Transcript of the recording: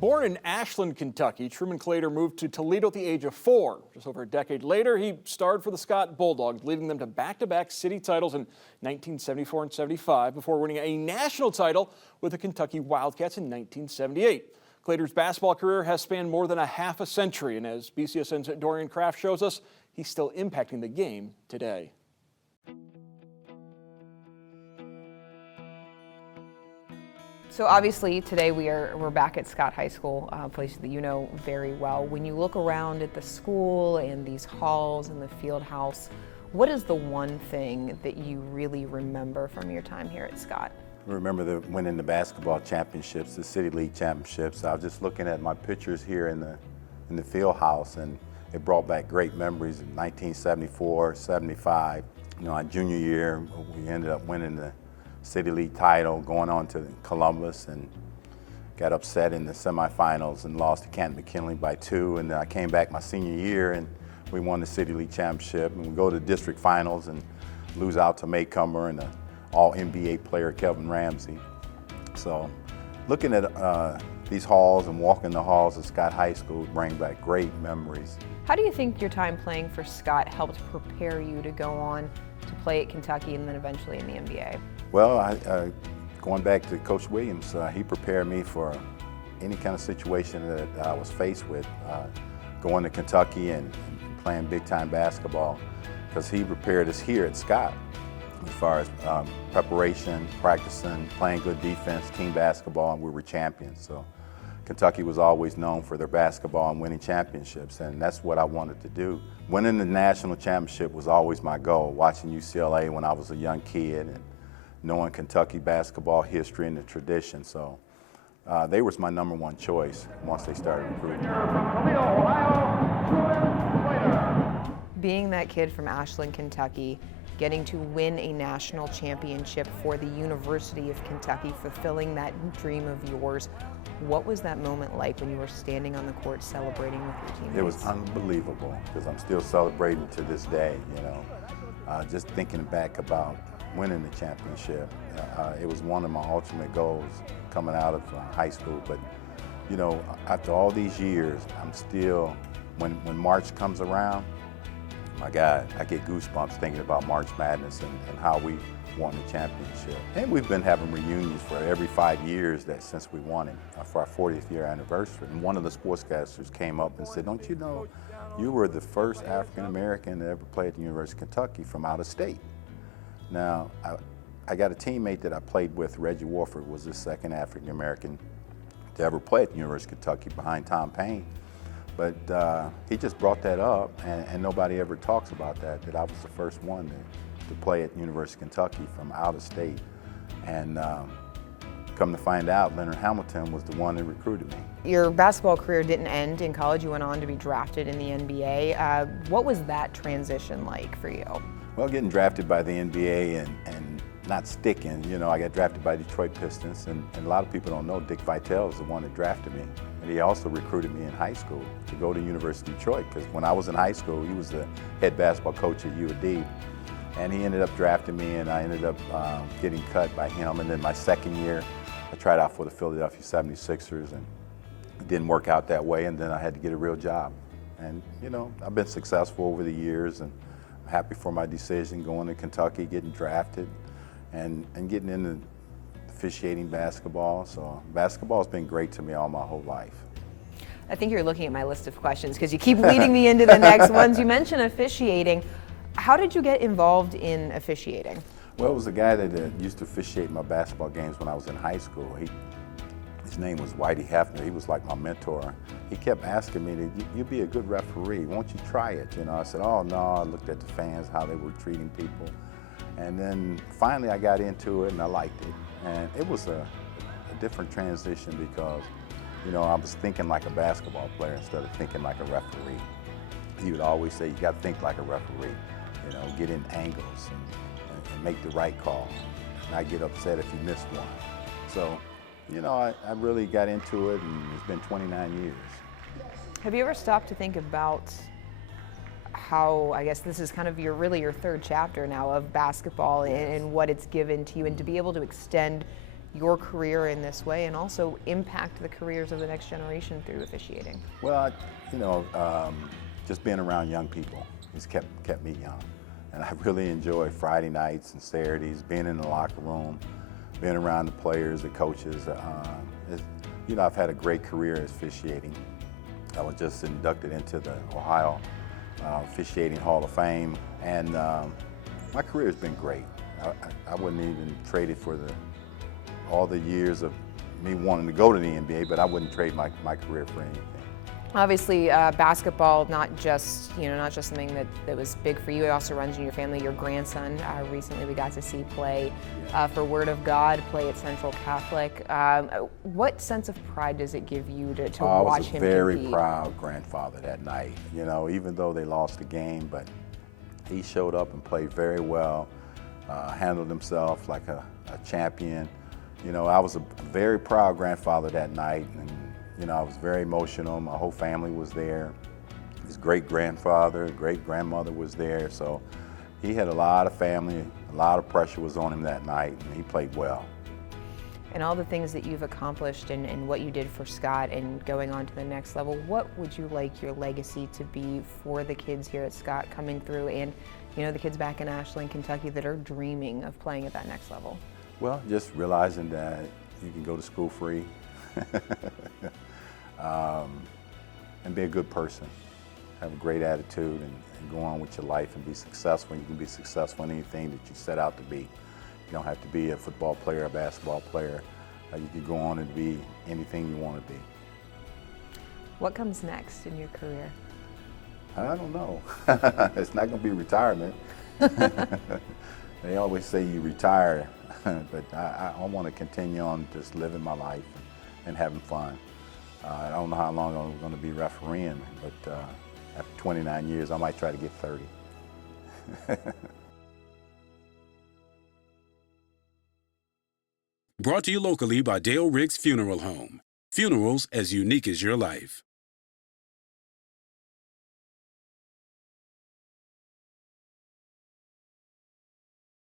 Born in Ashland, Kentucky, Truman Claytor moved to Toledo at the age of 4. Just over a decade later, he starred for the Scott Bulldogs, leading them to back-to-back city titles in 1974 and 75 before winning a national title with the Kentucky Wildcats in 1978. Claytor's basketball career has spanned more than a half a century, and as BCSN's Dorian Kraft shows us, he's still impacting the game today. So obviously today we're back at Scott High School, a place that you know very well. When you look around at the school and these halls and the field house, what is the one thing that you really remember from your time here at Scott? I remember winning the basketball championships, the City League championships. I was just looking at my pictures here in the field house, and it brought back great memories in 1974, 75. You know, our junior year, we ended up winning the City League title, going on to Columbus, and got upset in the semifinals and lost to Canton McKinley by 2. And then I came back my senior year and we won the City League championship, and we go to district finals and lose out to Maycomer and the all-NBA player Kelvin Ramsey. So looking at these halls and walking the halls of Scott High School bring back great memories. How do you think your time playing for Scott helped prepare you to go on to play at Kentucky and then eventually in the NBA? Well, going back to Coach Williams, he prepared me for any kind of situation that I was faced with, going to Kentucky and playing big-time basketball, because he prepared us here at Scott as far as preparation, practicing, playing good defense, team basketball, and we were champions. So Kentucky was always known for their basketball and winning championships, and that's what I wanted to do. Winning the national championship was always my goal, watching UCLA when I was a young kid and knowing Kentucky basketball history and the tradition. So they was my #1 choice once they started recruiting. Being that kid from Ashland, Kentucky, getting to win a national championship for the University of Kentucky, fulfilling that dream of yours, what was that moment like when you were standing on the court celebrating with your teammates? It was unbelievable, because I'm still celebrating to this day, you know. Just thinking back about winning the championship. It was one of my ultimate goals coming out of high school. But, you know, after all these years, I'm still, when March comes around, my God, I get goosebumps thinking about March Madness and how we won the championship. And we've been having reunions for every 5 years since we won it, for our 40th year anniversary. And one of the sportscasters came up and said, "Don't you know, you were the first African American to ever play at the University of Kentucky from out of state." Now, I got a teammate that I played with, Reggie Warford, was the second African American to ever play at the University of Kentucky behind Tom Payne. But he just brought that up, and nobody ever talks about that I was the first one to play at the University of Kentucky from out of state. And come to find out, Leonard Hamilton was the one that recruited me. Your basketball career didn't end in college. You went on to be drafted in the NBA. What was that transition like for you? Well, getting drafted by the NBA and not sticking, you know, I got drafted by Detroit Pistons, and a lot of people don't know Dick Vitale is the one that drafted me. And he also recruited me in high school to go to University of Detroit, because when I was in high school, he was the head basketball coach at U of D. And he ended up drafting me, and I ended up getting cut by him. And then my second year, I tried out for the Philadelphia 76ers, and it didn't work out that way, and then I had to get a real job. And, you know, I've been successful over the years, and I'm happy for my decision going to Kentucky, getting drafted, and getting into officiating basketball. So basketball has been great to me all my whole life. I think you're looking at my list of questions because you keep leading me into the next ones. You mentioned officiating. How did you get involved in officiating? Well, it was a guy that used to officiate my basketball games when I was in high school. His name was Whitey Hefner. He was like my mentor. He kept asking me, "You'd be a good referee. Won't you try it?" You know, I said, "Oh no." I looked at the fans, how they were treating people. And then finally I got into it and I liked it. And it was a different transition because, you know, I was thinking like a basketball player instead of thinking like a referee. He would always say, "You got to think like a referee, you know, get in angles and make the right call, and not get upset if you miss one." So, you know, I really got into it, and it's been 29 years. Have you ever stopped to think about how, I guess this is kind of your third chapter now of basketball and what it's given to you, and to be able to extend your career in this way and also impact the careers of the next generation through officiating? Well, just being around young people has kept me young. And I really enjoy Friday nights and Saturdays, being in the locker room, being around the players, the coaches. I've had a great career officiating. I was just inducted into the Ohio Officiating Hall of Fame, and my career has been great. I wouldn't even trade it for all the years of me wanting to go to the NBA, but I wouldn't trade my career for anything. Obviously, basketball, not just something that was big for you. It also runs in your family. Your grandson, recently we got to see play for Word of God, play at Central Catholic. What sense of pride does it give you to watch him compete? I was a very proud grandfather that night. Even though they lost the game, but he showed up and played very well, handled himself like a champion. I was a very proud grandfather that night, and I was very emotional. My whole family was there. His great-grandfather, great-grandmother was there. So he had a lot of family, a lot of pressure was on him that night, and he played well. And all the things that you've accomplished and what you did for Scott and going on to the next level, what would you like your legacy to be for the kids here at Scott coming through and, the kids back in Ashland, Kentucky that are dreaming of playing at that next level? Well, just realizing that you can go to school free. And be a good person, have a great attitude, and go on with your life and be successful. You can be successful in anything that you set out to be. You don't have to be a football player, a basketball player. You can go on and be anything you want to be. What comes next in your career? I don't know. It's not going to be retirement. They always say you retire, but I want to continue on just living my life and having fun. I don't know how long I'm going to be refereeing, but after 29 years, I might try to get 30. Brought to you locally by Dale Riggs Funeral Home. Funerals as unique as your life.